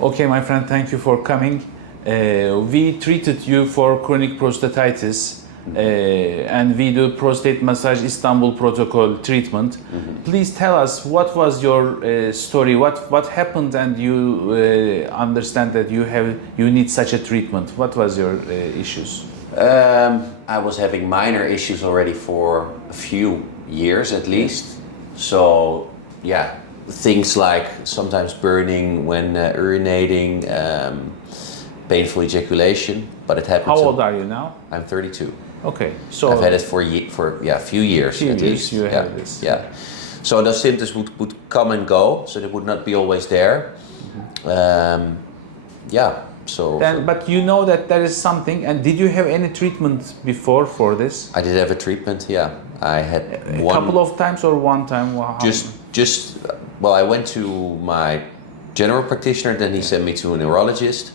Okay, my friend, thank you for coming. We treated you for chronic prostatitis and we do prostate massage Istanbul protocol treatment. Please tell us what was your story, what happened, and you understand that you need such a treatment. What was your issues? I was having minor issues already for a few years at least. So yeah, things like sometimes burning when urinating, painful ejaculation, but it happened. How old are you now? I'm 32. Okay, so I've had it for a few years at least. You have this. Yeah. So those symptoms would come and go, so they would not be always there. But you know that there is something. And did you have any treatment before for this? I did have a treatment. Yeah, I had a couple of times or one time. Well, I went to my general practitioner, then he sent me to a neurologist,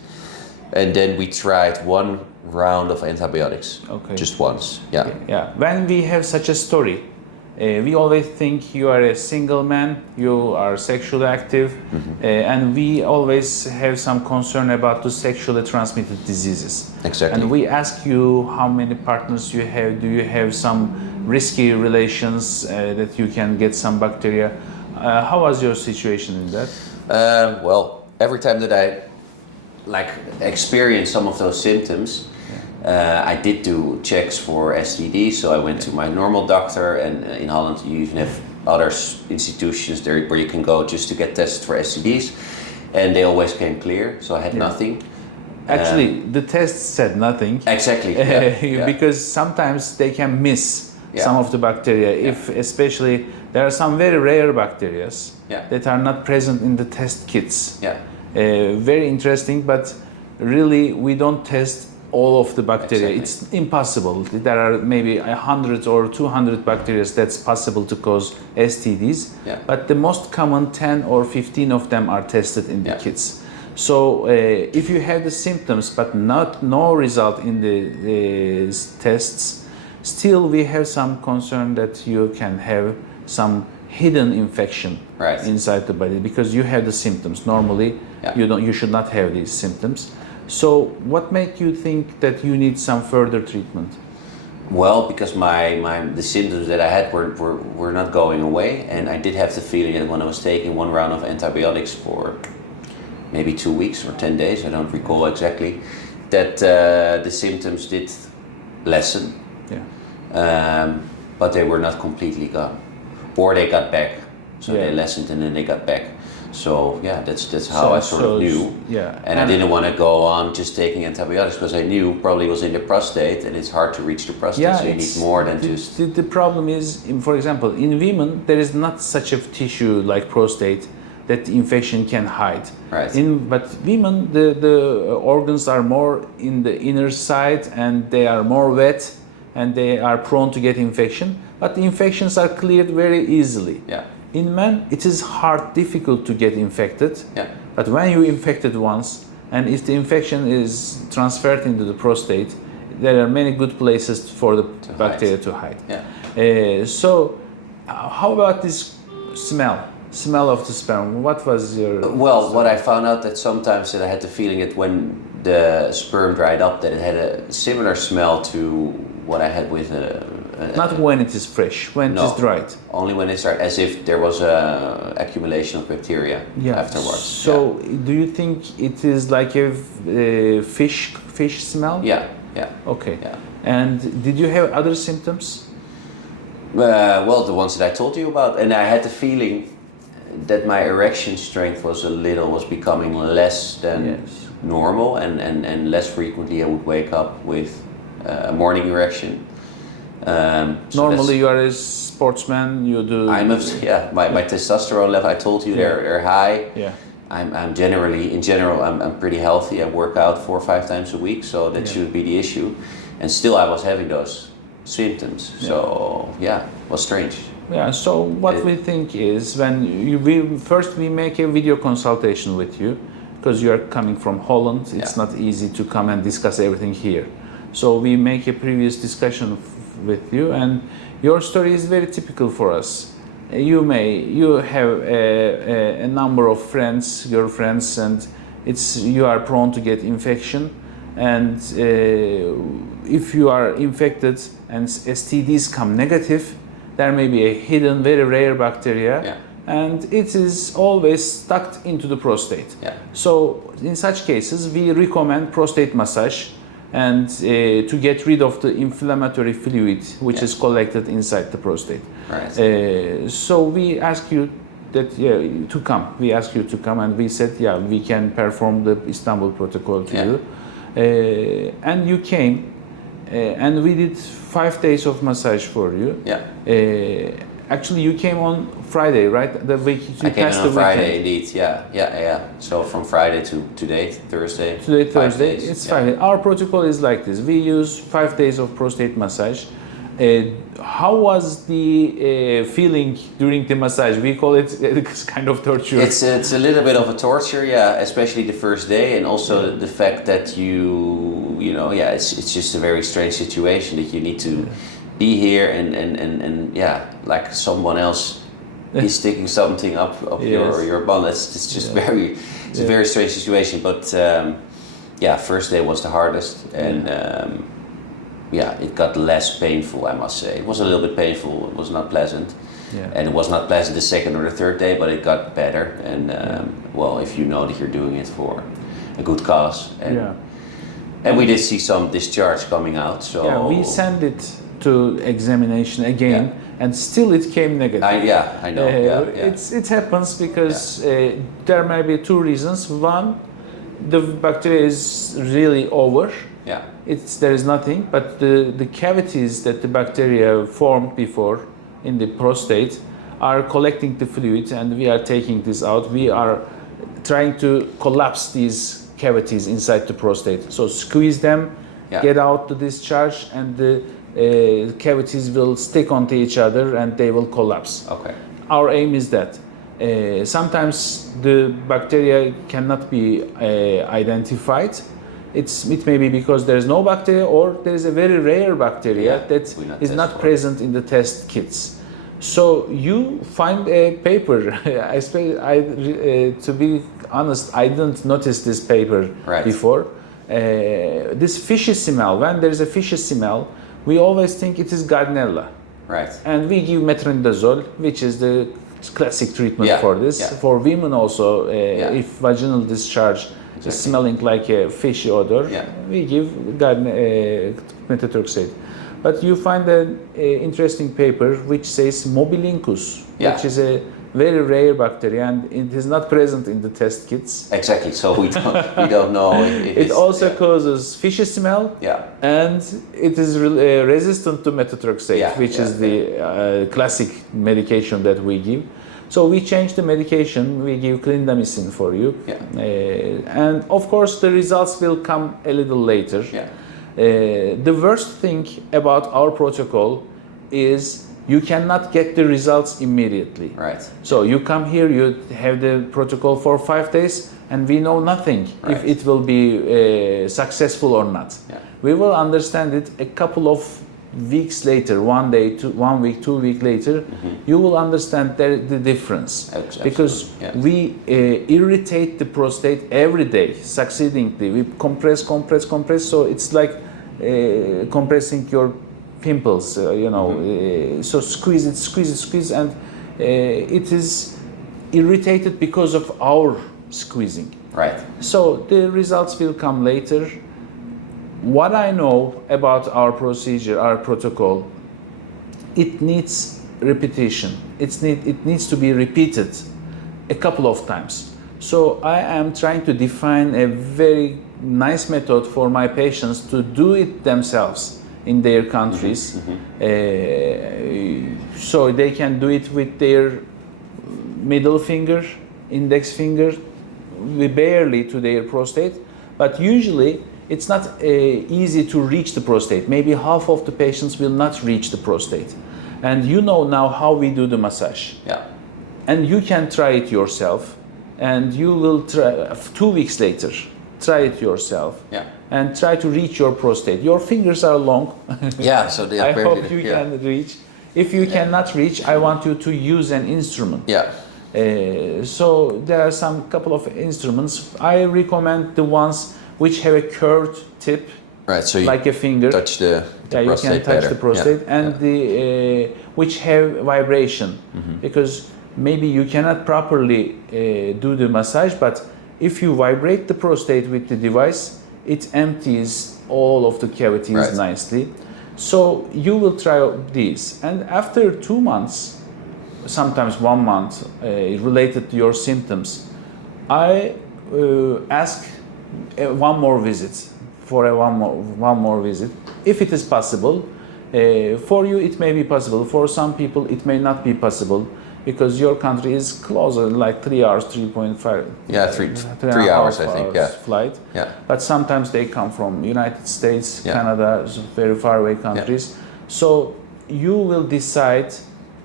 and then we tried one round of antibiotics. Okay. Just once. Yeah. Yeah. When we have such a story, we always think you are a single man, you are sexually active, and we always have some concern about the sexually transmitted diseases. Exactly. And we ask you how many partners you have, do you have some risky relations that you can get some bacteria. How was your situation in that? Well, every time that I experienced some of those symptoms, I did do checks for STDs, so I went to my normal doctor, and in Holland you even have other institutions there where you can go just to get tested for STDs, and they always came clear, so I had nothing. Actually, the test said nothing. Exactly. Because sometimes they can miss some of the bacteria, if especially there are some very rare bacteria that are not present in the test kits. Very interesting, but really we don't test all of the bacteria. Exactly. It's impossible. There are maybe 100 or 200 bacteria that's possible to cause STDs, but the most common 10 or 15 of them are tested in the kits. So if you have the symptoms but no result in the tests, still we have some concern that you can have some hidden infection inside the body because you have the symptoms. Normally you should not have these symptoms. So what made you think that you need some further treatment? Well, because the symptoms that I had were not going away, and I did have the feeling that when I was taking one round of antibiotics for maybe 2 weeks or 10 days, I don't recall exactly, that the symptoms did lessen. But they were not completely gone, or they got back. So they lessened and then they got back. So yeah, that's how I sort of knew. And I didn't want to go on just taking antibiotics because I knew probably it was in the prostate, and it's hard to reach the prostate, so you need more than just... The problem is, for example, in women, there is not such a tissue like prostate that the infection can hide. But women, the organs are more in the inner side, and they are more wet, and they are prone to get infection. But the infections are cleared very easily. In men, it is difficult to get infected. But when you infected once, and if the infection is transferred into the prostate, there are many good places for the bacteria to hide. So, how about this smell of the sperm? What was your... Well, what I found out that sometimes that I had the feeling that when the sperm dried up, that it had a similar smell to what I had with not when it is fresh, when it is dried. Only when it's dried, as if there was a accumulation of bacteria afterwards. So, do you think it is like a fish smell? Okay. And did you have other symptoms? Well, the ones that I told you about, and I had the feeling that my erection strength was becoming less than normal, and less frequently I would wake up with a morning erection. Normally you are a sportsman, you do... My testosterone level, I told you, they're high. I'm general, I'm pretty healthy. I work out 4 or 5 times a week, so that shouldn't be the issue. And still I was having those symptoms, so it was strange. So what we think is, when we make a video consultation with you, because you are coming from Holland, it's not easy to come and discuss everything here. So we make a previous discussion with you, and your story is very typical for us. You have a number of friends, girlfriends, and you are prone to get infection, and if you are infected and STDs come negative, there may be a hidden, very rare bacteria, and it is always stuck into the prostate. So in such cases, we recommend prostate massage and to get rid of the inflammatory fluid which is collected inside the prostate. So we ask you to come. We asked you to come, and we said, we can perform the Istanbul protocol to you. And you came, and we did 5 days of massage for you. Actually, you came on Friday, right? The week you I came passed on the Friday, weekend. indeed. So from Friday to today, Thursday. Today, 5 Thursday. days. It's Friday. Our protocol is like this. We use 5 days of prostate massage. How was the feeling during the massage? We call it kind of torture. It's a little bit of a torture, especially the first day, and also the fact that it's just a very strange situation that you need to be here and like someone else is sticking something up your bum. It's just it's a very strange situation. But first day was the hardest, and it got less painful, I must say. It was a little bit painful. It was not pleasant. And it was not pleasant the second or the third day, but it got better. And if you know that you're doing it for a good cause, and we did see some discharge coming out. So we sent it to examination again, and still it came negative. I know. It happens because there may be 2 reasons. One, the bacteria is really over. There is nothing, but the cavities that the bacteria formed before in the prostate are collecting the fluid, and we are taking this out. We are trying to collapse these cavities inside the prostate. So squeeze them, get out the discharge, and the cavities will stick onto each other and they will collapse. Our aim is that. Sometimes the bacteria cannot be identified. It may be because there is no bacteria, or there is a very rare bacteria that is not present in the test kits. So you find a paper. To be honest, I didn't notice this paper before. This fishy smell. When there is a fishy smell, we always think it is Gardnerella. And we give metronidazole, which is the classic treatment for this. For women also, if vaginal discharge is smelling like a fishy odor, we give methotrexate. But you find an interesting paper which says Mobilincus, which is a very rare bacteria, and it is not present in the test kits. Exactly. So we don't know. If it also causes fishy smell, and it is resistant to methotrexate, which is the classic medication that we give. So we change the medication. We give clindamycin for you, and of course the results will come a little later. The worst thing about our protocol is you cannot get the results immediately. So you come here, you have the protocol for 5 days, and we know nothing if it will be successful or not. We will understand it a couple of weeks later, 1 week, 2 weeks later. You will understand the difference. Because we irritate the prostate every day, succeedingly. We compress, so it's like compressing your pimples, so squeeze it, and it is irritated because of our squeezing. So the results will come later. What I know about our procedure, our protocol, it needs repetition. It needs to be repeated a couple of times. So I am trying to define a very nice method for my patients to do it themselves in their countries. So they can do it with their middle finger, index finger, barely to their prostate. But usually it's not easy to reach the prostate. Maybe half of the patients will not reach the prostate. And you know now how we do the massage. And you can try it yourself, and you will try 2 weeks later. Try it yourself, and try to reach your prostate. Your fingers are long. So they are. I hope you can reach. If you cannot reach, I want you to use an instrument. So there are some couple of instruments. I recommend the ones which have a curved tip, right? So you like a finger. Touch the you prostate can touch better. the prostate, and the which have vibration, because maybe you cannot properly do the massage, but if you vibrate the prostate with the device, it empties all of the cavities nicely. So you will try these, and after 2 months, sometimes 1 month, related to your symptoms, I ask one more visit, one more visit, if it is possible. For you, it may be possible. For some people, it may not be possible, because your country is closer, like 3 hours, 3.5. Yeah, three hours, I think. Yeah, flight. Yeah. But sometimes they come from United States, Yeah. Canada, very far away countries. Yeah. So you will decide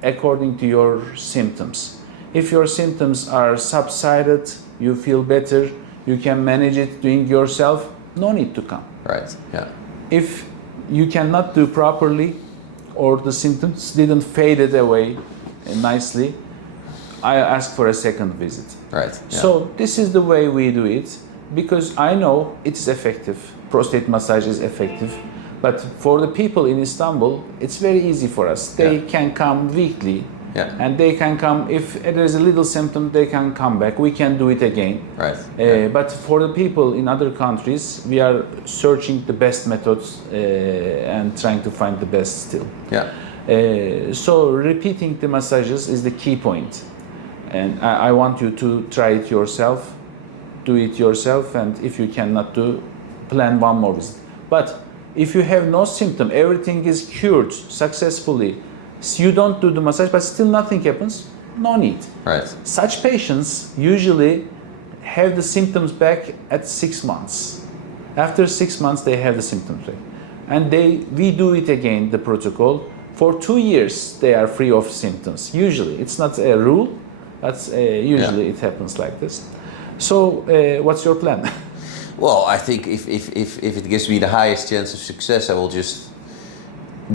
according to your symptoms. If your symptoms are subsided, you feel better, you can manage it doing yourself, no need to come. Right. Yeah. If you cannot do properly, or the symptoms didn't fade away nicely, I ask for a second visit. Right. Yeah. So this is the way we do it, because I know it's effective. Prostate massage is effective. But for the people in Istanbul, it's very easy for us. They can come weekly. Yeah. And they can come, if there's a little symptom, they can come back. We can do it again. Right. But for the people in other countries, we are searching the best methods and trying to find the best still. Yeah. So repeating the massages is the key point. And I want you to try it yourself, do it yourself, and if you cannot do, plan one more visit. But if you have no symptom, everything is cured successfully, you don't do the massage, but still nothing happens, no need. Right. Such patients usually have the symptoms back at 6 months. After 6 months, they have the symptoms back. And we do it again, the protocol. For 2 years, they are free of symptoms. Usually, it's not a rule, but usually it happens like this. So, what's your plan? Well, I think if it gives me the highest chance of success, I will just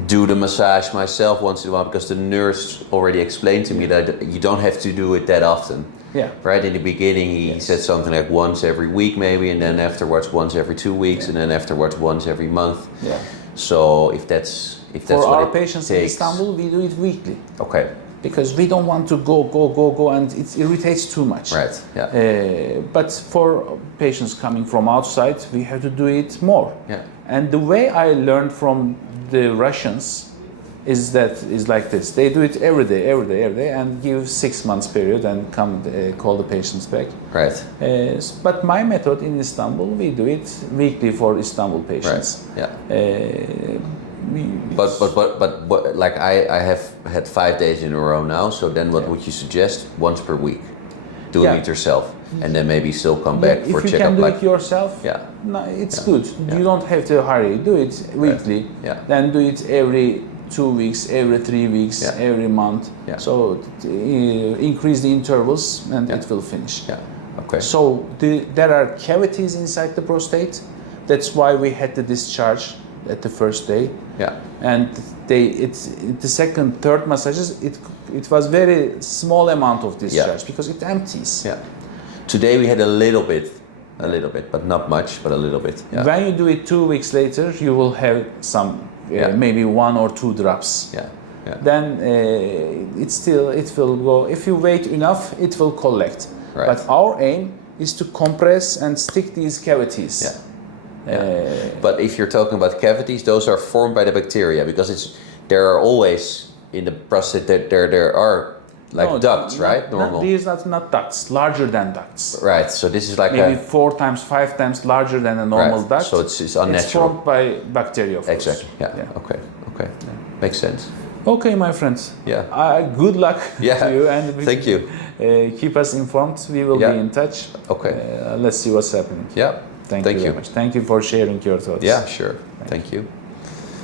do the massage myself once in a while, because the nurse already explained to me that you don't have to do it that often. Yeah. Right in the beginning, he said something like once every week maybe, and then afterwards once every 2 weeks, and then afterwards once every month. Yeah. So if that's for what our it patients takes. in Istanbul, we do it weekly. Okay. Because we don't want to go, and it irritates too much. Right. Yeah. But for patients coming from outside, we have to do it more. Yeah. And the way I learned from the Russians is like this: they do it every day, and give 6 months period and come call the patients back. Right. But my method in Istanbul, we do it weekly for Istanbul patients. Right. Yeah. But like I have had 5 days in a row now. So then, what would you suggest? Once per week, doing it yourself, and then maybe still come back for checkup. If you can do it yourself, no, it's good. Yeah. You don't have to hurry. Do it weekly. Right. Yeah. Then do it every 2 weeks, every 3 weeks, every month. Yeah. So increase the intervals, and it will finish. Yeah. Okay. So there are cavities inside the prostate. That's why we had the discharge at the first day. Yeah. And the second, third massages, it was very small amount of discharge because it empties. Yeah. Today we had a little bit, but not much, but a little bit. Yeah. When you do it 2 weeks later, you will have some, maybe 1 or 2 drops. Yeah. Yeah. Then it will go. If you wait enough, it will collect. Right. But our aim is to compress and stick these cavities. Yeah. But if you're talking about cavities, those are formed by the bacteria, because there are always in the prostate there are like ducts, right? Normal. These are not ducts, larger than ducts. Right. So this is like maybe 4 times, 5 times larger than a normal duct. So it's unnatural. It's formed by bacteria, of course. Exactly. Yeah. Okay. Yeah. Makes sense. Okay, my friends. Yeah. Good luck to you, and thank you. Keep us informed. We will be in touch. Okay. Let's see what's happening. Yeah. Thank you very much. Thank you for sharing your thoughts. Yeah, sure. Thank you.